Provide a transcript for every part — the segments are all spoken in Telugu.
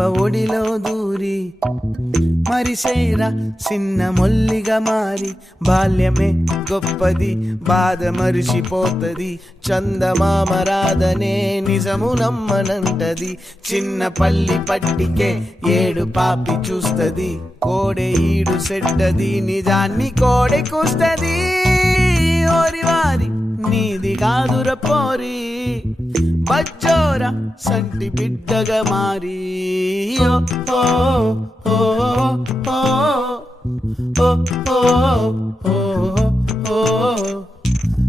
అవ్వ ఒడిలో దూరి మరిసేరా చిన్న మొల్లిగా మారి. బాల్యమే గొప్పది బాధ మరిసిపోతది చందమామ రాధనే నిజము నమ్మనంటది. చిన్న పల్లి పట్టికే ఏడు పాపి చూస్తది. కోడె ఈడు సెట్టది నిజాన్ని కోడె కూస్తది. ಕಾದುರ ಪೋರಿ ಬಚ್ಚೋರ ಸಂಟಿ ಬಿಡ್ಡಗ ಮಾರಿ ಓ ಓ ಓ ಓ ಓ ಓ ಓ ಓ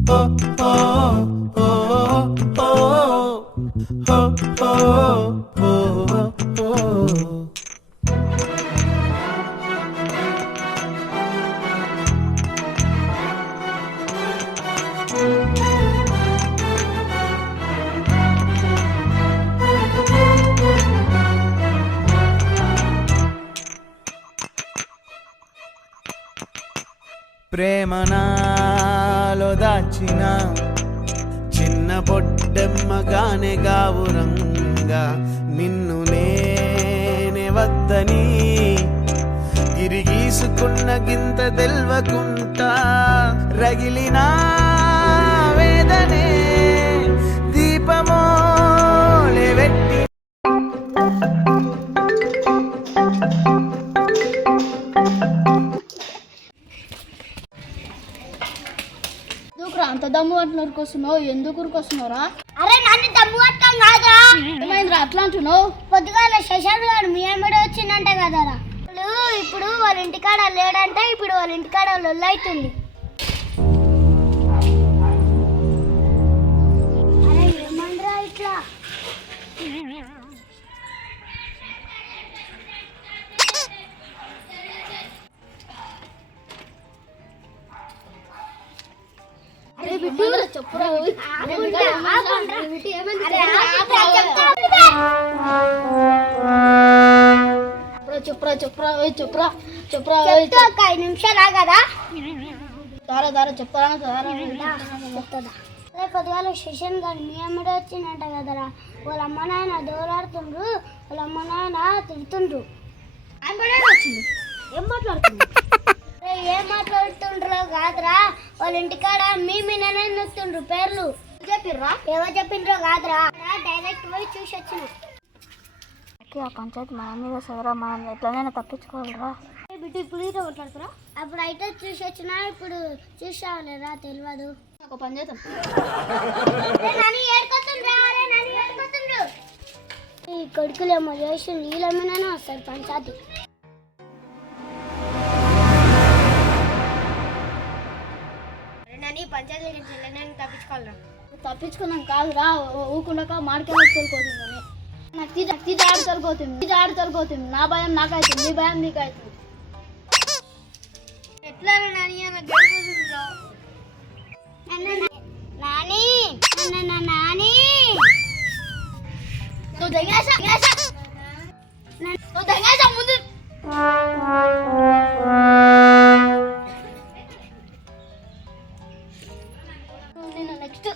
ಓ ಓ ಓ ಓ ಓ నాలో దాచిన చిన్న బొడ్డెమ్మగానే గావురంగా నిన్ను నేనే వద్దని గిరిగీసుకున్న గింత తెల్వకుంటా రగిలినా ఎందుకురా అంత దమ్ము అంటున్నారు ఉరుకొస్తున్నావు ఎందుకు ఉరుకొస్తున్నావురా అరే నన్ను దమ్ము పట్టం కాదురా. ఏమైందిరా? అట్లా అంటున్నావు? పొద్దుగాల శశాంత్ గారు మీ అమ్మడి వచ్చిందంట కదరా. ఇప్పుడు ఇప్పుడు వాళ్ళ ఇంటికాడ లేడంటే ఇప్పుడు వాళ్ళ ఇంటికాడ లొల్లైతుంది. అరే చెప్పురా చెప్పురా చెప్పురా చెప్పురా. ఒక ఐదు నిమిషాలు ఆగదా? దారా దారా చెప్తారా అదే పొద్దుగాల శశాంత్ గారు మీ అమ్మడి వచ్చిందంట కదరా. వాళ్ళ అమ్మ నాయన దోలాడుతుండ్రు వాళ్ళ అమ్మ నాయన తిడుతుండ్రు. వచ్చింది ఏం మాట్లాడుతుంది వాళ్ళ ఇంటికాడ మీ మీననే నొత్తుండ్రు పేర్లు. చెప్పిర్రా? ఎవరు చెప్పిండ్రో కాదురా. డైరెక్ట్ పోయి చూసి వచ్చిన. ఆ పంచాయతీ మన మీద సదరా మనం ఎట్లనైనా తప్పించుకోవాలిరా. బిడ్డ ఇప్పుడు మాట్లాడుతురా? అప్పుడు అయితే చూసి వచ్చినా ఇప్పుడు చూసావులేరా తెలియదు ఒక నన్ను నన్ను ఏడుకొస్తుండ్రు? ఈ కొడుకులేమో చేసి వీళ్ళ మీదనే వస్తారు పంచాయతీ. జరిగింది నేను తప్పించుకోలేను తప్పించుకున్నాం కాదురా ఊకుండక మార్కెట్ తోలుకోతుంది నాకు తీజ తీజ ఆడ తొలిపోతుంది తీజ ఆడ తొలిపోతుంది నా భయం నాకు అవుతుంది నీ భయం నీకు అవుతుంది ఎట్లా నాని నాని నాని నువ్వు దగ్గర నువ్వు దగ్గర Bıraktım.